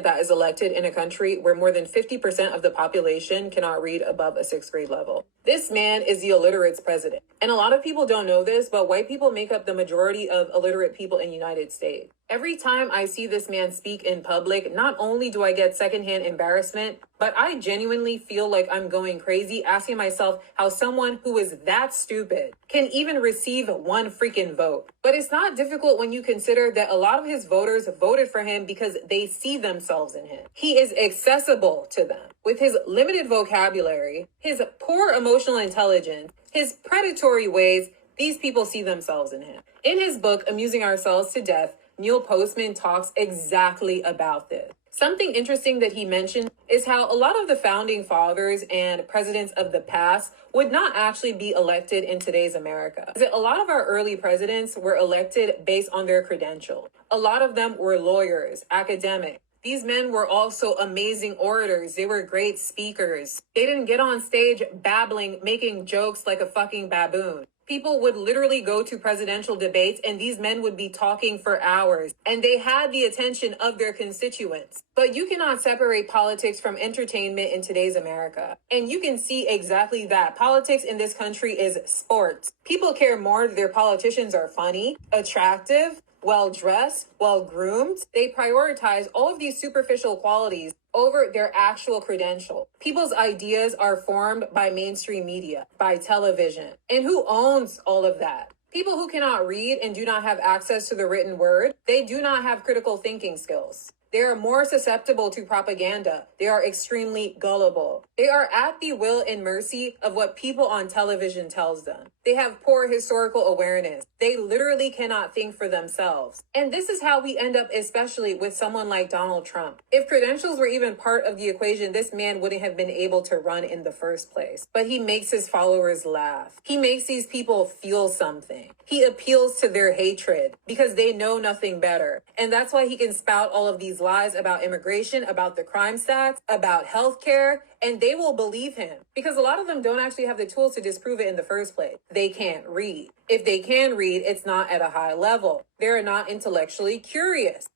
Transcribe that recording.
that is elected in a country where more than 50% of the population cannot read above a sixth grade level. This man is the illiterates president. And a lot of people don't know this, but white people make up the majority of illiterate people in the United States. Every time I see this man speak in public, not only do I get secondhand embarrassment, but I genuinely feel like I'm going crazy asking myself how someone who is that stupid can even receive one freaking vote. But it's not difficult when you consider that a lot of his voters voted for him because they see themselves in him. He is accessible to them. With his limited vocabulary, his poor emotional intelligence, his predatory ways, these people see themselves in him. In his book, Amusing Ourselves to Death, Neil Postman talks exactly about this. Something interesting that he mentioned is how a lot of the founding fathers and presidents of the past would not actually be elected in today's America. A lot of our early presidents were elected based on their credentials. A lot of them were lawyers, academics. These men were also amazing orators. They were great speakers. They didn't get on stage babbling, making jokes like a fucking baboon. People would literally go to presidential debates and these men would be talking for hours, and they had the attention of their constituents. But you cannot separate politics from entertainment in today's America. And you can see exactly that. Politics in this country is sports. People care more that their politicians are funny, attractive, well-dressed, well-groomed. They prioritize all of these superficial qualities over their actual credential. People's ideas are formed by mainstream media, by television. And who owns all of that? People who cannot read and do not have access to the written word, they do not have critical thinking skills. They are more susceptible to propaganda. They are extremely gullible. They are at the will and mercy of what people on television tells them. They have poor historical awareness. They literally cannot think for themselves. And this is how we end up, especially with someone like Donald Trump. If credentials were even part of the equation, this man wouldn't have been able to run in the first place. But he makes his followers laugh. He makes these people feel something. He appeals to their hatred because they know nothing better. And that's why he can spout all of these lies about immigration, about the crime stats, about healthcare, and they will believe him because a lot of them don't actually have the tools to disprove it in the first place. They can't read. If they can read, it's not at a high level. They're not intellectually curious.